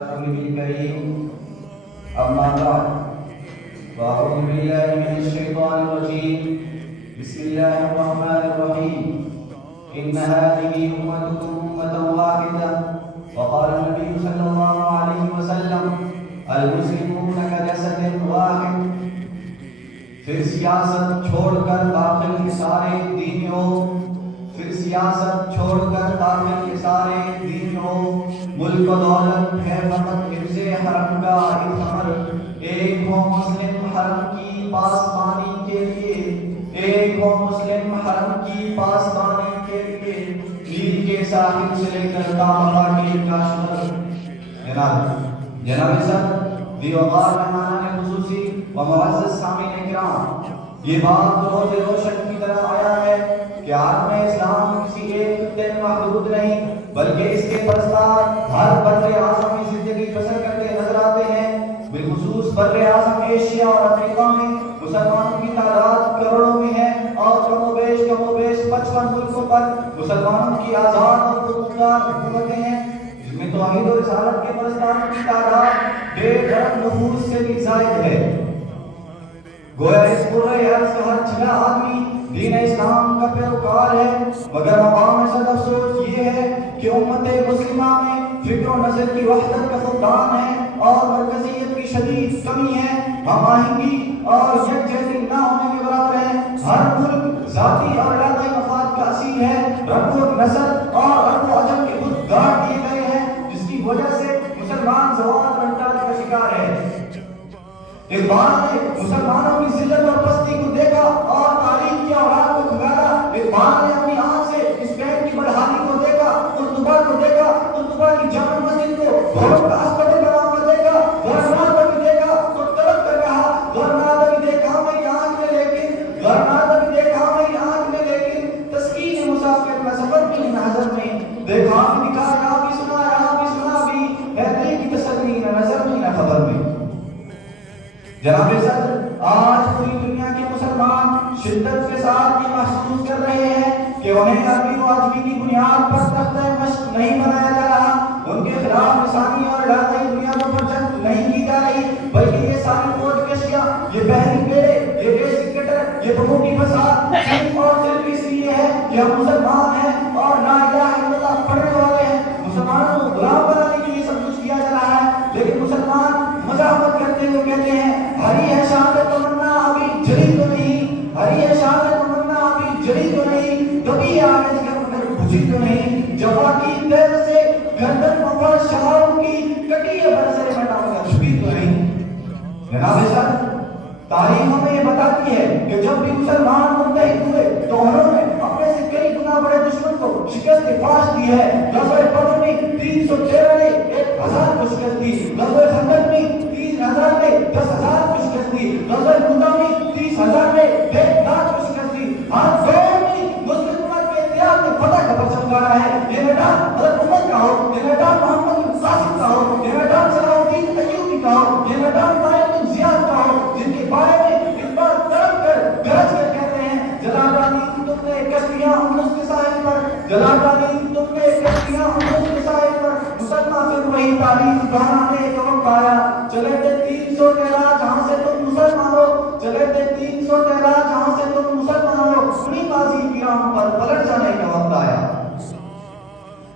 الكريم أما بعد فأعوذ بالله من الشيطان الرجيم بسم الله الرحمن الرحيم إن هذه أمتكم أمة واحدة وقال النبي صلى الله عليه وسلم المسلمون كجسد واحد. پھر سیاست چھوڑ کر داخل کے سارے دین ہو، پھر سیاست چھوڑ کر داخل کے سارے دین ہو. ملک و دولت ہے فقط حفظ حرم کا اتمر. ایک ہو مسلم حرم کی پاسبانی کے لیے، ایک ہو مسلم حرم کی پاسبانی کے لیے. نیل کے ساحل سے لے کر تابا کے کاشمر. جناب صدر دیوغار مہمان خصوصی و معزز سامعین کرام، یہ بات روز روشن کی طرف آیا ہے کہ عالم اسلام کسی ایک خطے میں محدود نہیں، بلکہ اس کے پرستار ہر بر اعظم میں زندگی بسر کرتے نظر آتے ہیں. بالخصوص بر اعظم ایشیا اور افریقہ میں مسلمانوں کی تعداد کروڑوں میں ہے، اور کم و بیش 55 ملکوں پر مسلمانوں کی آزاد اور خودمختار حکومتیں ہیں، جس میں توحید و رسالت کے پرستاروں کی تعداد 1.5 نفوس سے بھی زائد ہے. گویا اس پورے عرض کا ہر 6 آدمی دین اسلام کا پیروکار ہے، مگر مقام صد افسوس یہ ہے کہ امت مسلمہ میں فکر و نظر کی وحدت کا فقدان ہے اور مرکزیت کی شدید کمی ہے. ہم آہنگی اور یکجہتی نہ ہونے کے برابر ہے. ہر ملک ذاتی اور علاقائی مفاد کا اسیر ہے. رنگ و نسل اور رنگ و عجم کے خود گاڑ دیے گئے ہیں، جس کی وجہ سے مسلمان زوال رنگات کا شکار ہے. اقبال نے مسلمانوں کی ذلت اور پستی کو دیکھا اور تعلیم کی اولاد کو کھگالا. اقبال نے اپنی آنکھ سے اسپین کی بدحالی کو دیکھا، قرطبہ کو دیکھا، قرطبہ کی جامع مسجد کو بھوٹ کا اسپتال بنا ہوا دیکھا. غرناطہ بھی دیکھا تو طلب کر رہا، غرناطہ بھی دیکھا میری آنکھ میں، لیکن غرناطہ بھی دیکھا میری آنکھ میں، لیکن تسکین مسافر کا سفر بھی نظر میں دیکھا بھی دکھا، یہاں بھی سنا، یہاں بھی سنا بھی ہے دل کی تسلی نہ نظر میں نہ خبر میں. جناب صدر، آج پوری دنیا کے مسلمان شدت کے ساتھ یہ محسوس کر رہے ہیں کہ انہیں عربی و عجمی کی بنیاد پر تختہ مشق نہیں بنایا جا رہا، ان کے خلاف لسانی اور علاقائی بنیادوں پر جنگ نہیں کی جا رہی، بلکہ یہ ساری فوج کشیاں، یہ بحری بیڑے، یہ بیسک کٹر، یہ بھوکی فساد صرف اور صرف اس لیے ہے کہ ہم مسلمان ہیں اور لا الہ الا اللہ پڑھنے والے ہیں. مسلمانوں کو غلام بنانے کے لیے سب کچھ کیا جا رہا ہے، لیکن مسلمان مزاحمت کرتے ہوئے کہتے ہیں ہری ہے شان تمنا ابھی جڑی تو نہیں، ہری ہے شان تمنا ابھی جڑی تو نہیں، کبھی آگے جگر بجھی تو نہیں، جفا کی دیر سے گردن مفر شہروں کی کٹی ہے برسر میٹاؤں کا چھپی تو نہیں. جناب صدر، تاریخ ہمیں یہ بتاتی ہے کہ جب بھی مسلمان متحد ہوئے تو انہوں نے اپنے سے کئی گنا بڑے دشمن کو شکست فاش دی ہے. غزوہ بدر میں 313 نے 1000 کو شکست دی، غزوہ خندق میں 30,000 نے 10,000 کو شکست دی، غزوہ موتا میں 30,000 نے 1,00,000 کو شکست دی. ہر دور میں مسلم امت کے اتحاد نے فتح کا پرچم گاڑا ہے. یہ میدان حضرت عمر کا ہو، یہ میدان محمد بن قاسم کا ہو، یہ میدان صلاح الدین ایوبی کا ہو، یہ میدان طارق بن زیاد کا ہو، جن کے بارے میں اس بار تڑپ کر گرج کر کہتے ہیں جلال ڈالی تم نے کشتیاں اندلس کے ساحل پر، جلال ڈالی تم نے کشتیاں اندلس کے ساحل پر. مسلمان پھر وہی تاریخ دہرانے کا وقت آیا. چلے تھے 313 جہاں سے تم مسلمان ہو، چلے تھے 313 جہاں سے تم مسلمان ہو، انہیں ماضی کی راہوں پر پلٹ جانے کا وقت آیا.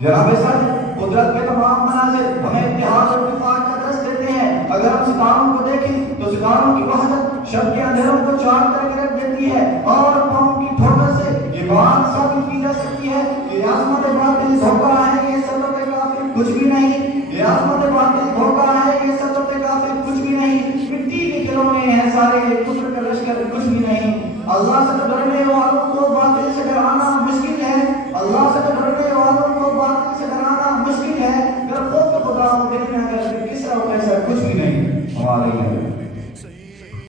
جناب صدر، قدرت کے تمام مناظر ہمیں اتحاد اور اتفاق کا درس دیتے ہیں. اگر ہم ستاروں کو دیکھیں تو ستاروں کی وحدت شب کے اندھیروں کو چار کر کے رکھ دیتی ہے، اور پاؤں کی ٹھوکر سے یہ بات ثابت کی جا سکتی ہے کہ عظمت باطل دھوکہ ہے، یہ سبب کافی کچھ بھی نہیں. یہ عظمت باطل دھوکہ